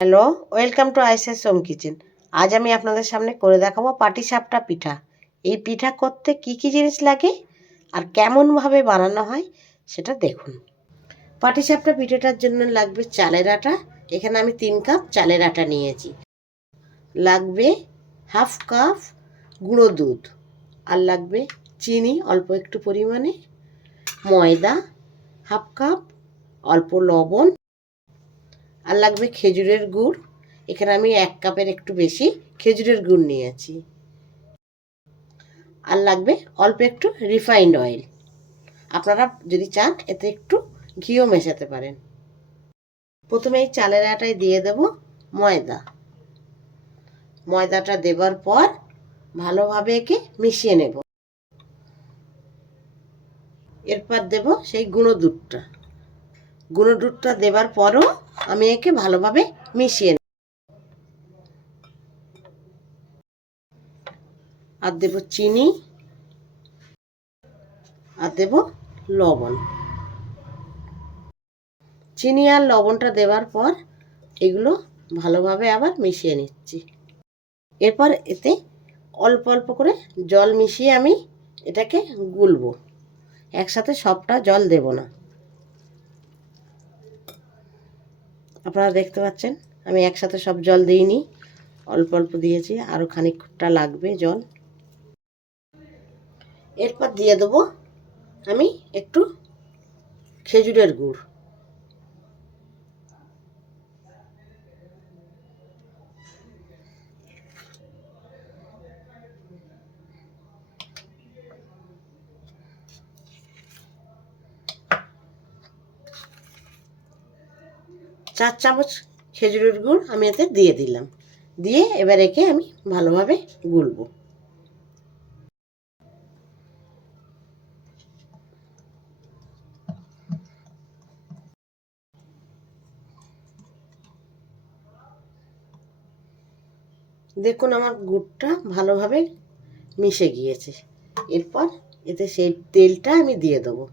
Hello, welcome to Aishe's home kitchen. আজ আমি আপনাদের সামনে করে দেখাবো পাটিসাপটা পিঠা। এই পিঠা করতে কি কি জিনিস লাগে আর কেমনভাবে বানানো হয় সেটা দেখুন। পাটিসাপটা পিঠাটার জন্য লাগবে চালের আটা। এখানে আমি তিন কাপ চালের আটা নিয়েছি। লাগবে হাফ কাপ গুঁড়ো দুধ আর লাগবে চিনি অল্প একটু পরিমাণে, ময়দা, হাফ কাপ অল্প লবণ আর লাগবে খেজুরের গুড়। এখানে আমি এক কাপের একটু বেশি খেজুরের গুড় নিয়েছি। আর লাগবে অল্প একটু রিফাইন্ড অয়েল। আপনারা যদি চান, এতে একটু ঘিও মেশাতে পারেন। প্রথমে এই চালের আটায় দিয়ে দেব ময়দা। ময়দাটা দেবার পর ভালোভাবে একে মিশিয়ে নেব। এরপর দেব সেই গুঁড়ো দুধটা। গুঁড়ো দুধটা দেবার পরও আমি একে ভালোভাবে মিশিয়ে আর দেব চিনি। আর দেব লবণ। চিনি আর লবণটা দেওয়ার পর এগুলো ভালোভাবে আবার মিশিয়ে নিচ্ছি। এরপর এতে অল্প অল্প করে জল মিশিয়ে আমি এটাকে গুলবো। একসাথে সবটা জল দেব না। আপনারা দেখতে পাচ্ছেন, আমি একসাথে সব জল দিইনি, অল্প অল্প দিয়েছি আরও খানিকটা লাগবে জল। এরপর দিয়ে দেবো আমি একটু খেজুরের গুড়। চার চামচ খেজুরের গুড় আমি এতে দিয়ে দিলাম। দিয়ে এবার একে আমি ভালোভাবে গুলবো। দেখুন আমার গুড়টা ভালোভাবে মিশে গিয়েছে। এরপর এতে সেই তেলটা আমি দিয়ে দেবো।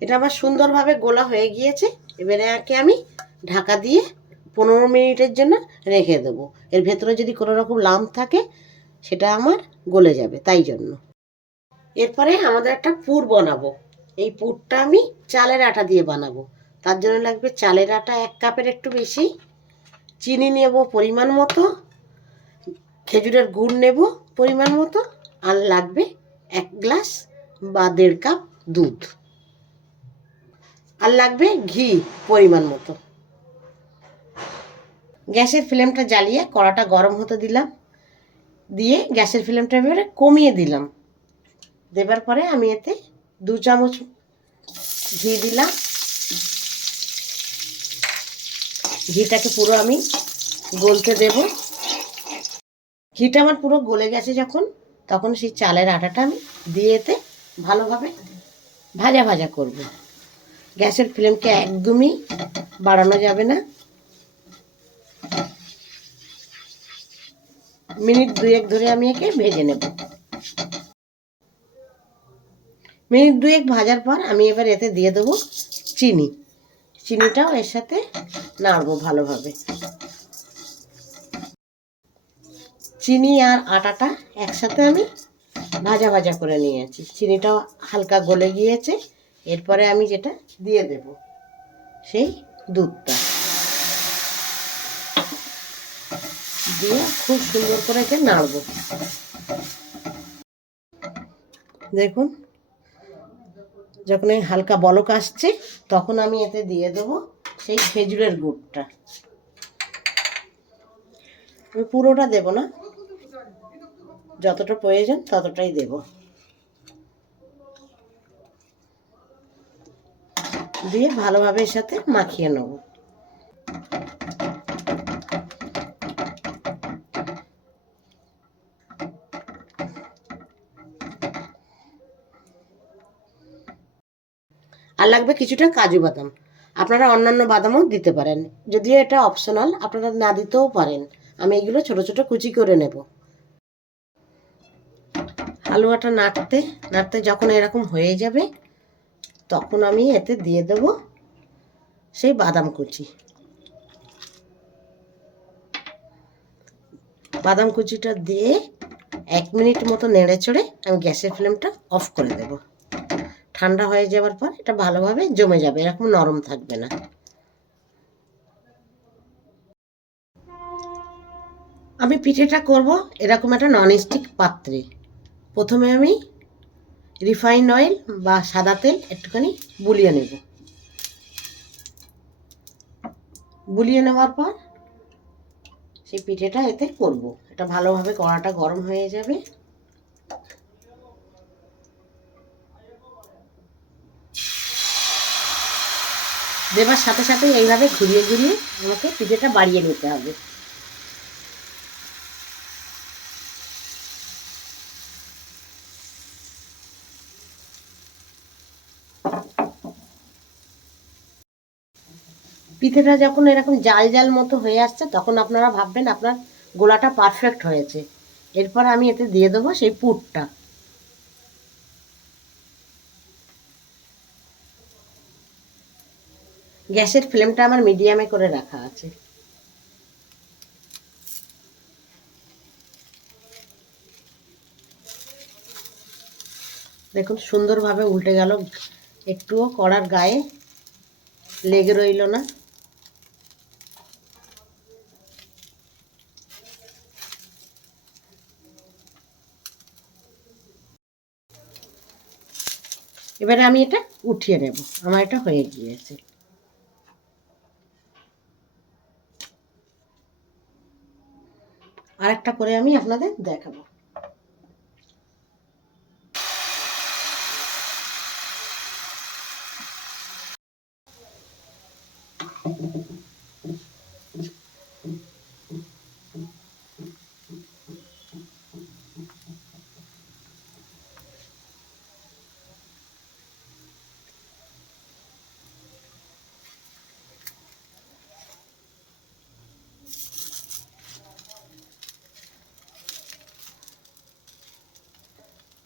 এটা আমার সুন্দরভাবে গোলা হয়ে গিয়েছে। এবারে একে আমি ঢাকা দিয়ে পনেরো মিনিটের জন্য রেখে দেবো। এর ভেতরে যদি কোনো রকম লাম থাকে, সেটা আমার গলে যাবে তাই জন্য। এরপরে আমাদের একটা পুর বানাবো। এই পুরটা আমি চালের আটা দিয়ে বানাবো। তার জন্য লাগবে চালের আটা এক কাপের একটু বেশি। চিনি নেব পরিমাণ মতো। খেজুরের গুড় নেব পরিমাণ মতো। আর লাগবে এক গ্লাস বা দেড় কাপ দুধ। আর লাগবে ঘি পরিমাণ মতো। গ্যাসের ফ্লেমটা জ্বালিয়ে কড়াটা গরম হতে দিলাম। দিয়ে গ্যাসের ফ্লেমটা এবারে কমিয়ে দিলাম। দেবার পরে আমি এতে দু চামচ ঘি দিলাম। ঘিটাকে পুরো আমি গলতে দেব। ঘিটা আমার পুরো গলে গেছে যখন, তখন সেই চালের আটাটা আমি দিয়ে এতে ভালোভাবে ভাজা ভাজা করব। গ্যাসের ফ্লেমকে একদমই বাড়ানো যাবে না। মিনিট দুয়েক ধরে আমি একে ভেজে নেব। মিনিট দুয়েক ভাজার পর আমি এবার এতে দিয়ে দেবো চিনি। চিনিটাও এর সাথে নাড়বো ভালোভাবে। চিনি আর আটাটা একসাথে আমি ভাজা ভাজা করে নিয়েছি। চিনিটাও হালকা গলে গিয়েছে। এরপরে আমি যেটা দিয়ে দেব, সেই দুধটা। দিয়ে খুব সুন্দর করে একে নাড়ব। দেখুন, যখন এই হালকা বলক আসছে, তখন আমি এতে দিয়ে দেবো সেই খেজুরের গুড়টা। আমি পুরোটা দেব না, যতটা প্রয়োজন ততটাই দেবো। দিয়ে ভালোভাবে এর সাথে মাখিয়ে নেব। আর লাগবে কিছুটা কাজু বাদাম। আপনারা অন্যান্য বাদামও দিতে পারেন। যদিও এটা অপশনাল আপনারা না দিতেও পারেন। আমি এগুলো ছোট ছোট কুচি করে নেব। হালুয়াটা নাড়তে নাড়তে যখন এরকম হয়ে যাবে তখন আমি এতে দিয়ে দেবো সেই বাদাম কুচি। বাদাম কুচিটা দিয়ে এক মিনিট মতো নেড়ে চড়ে আমি গ্যাসের ফ্লেমটা অফ করে দেব। ঠান্ডা হয়ে যাওয়ার পর এটা ভালোভাবে জমে যাবে, এরকম নরম থাকবে না। আমি পিঠেটা করব এরকম একটা ননস্টিক পাত্রে। প্রথমে আমি রিফাইন্ড অয়েল বা সাদা তেল একটুখানি বুলিয়ে নেব। বুলিয়ে নেওয়ার পর সেই পিঠেটা এতে করব। এটা ভালোভাবে কড়াটা গরম হয়ে যাবে। দেবার সাথে সাথে এইভাবে ঘুরিয়ে ঘুরিয়ে আমাকে পিঠেটা বাড়িয়ে নিতে হবে। পিঠেটা যখন এরকম জাল জাল মতো হয়ে আসছে, তখন আপনারা ভাববেন আপনার গোলাটা পারফেক্ট হয়েছে। এরপর আমি এতে দিয়ে দেবো সেই পুরটা। গ্যাসের ফ্লেমটা আমার মিডিয়ামে করে রাখা আছে। দেখুন, সুন্দরভাবে উল্টে গেল। একটুও কড়ার গায়ে লেগে রইল না। এবারে আমি এটা উঠিয়ে নেব। আমার এটা হয়ে গিয়েছে। আরেকটা করে আমি আপনাদের দেখাবো।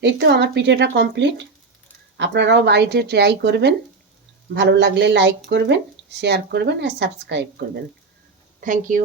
এই তো আমার পিঠেটা কমপ্লিট আপনারাও বাড়িতে ট্রাই করবেন। ভালো লাগলে লাইক করবেন শেয়ার করবেন আর সাবস্ক্রাইব করবেন। Thank you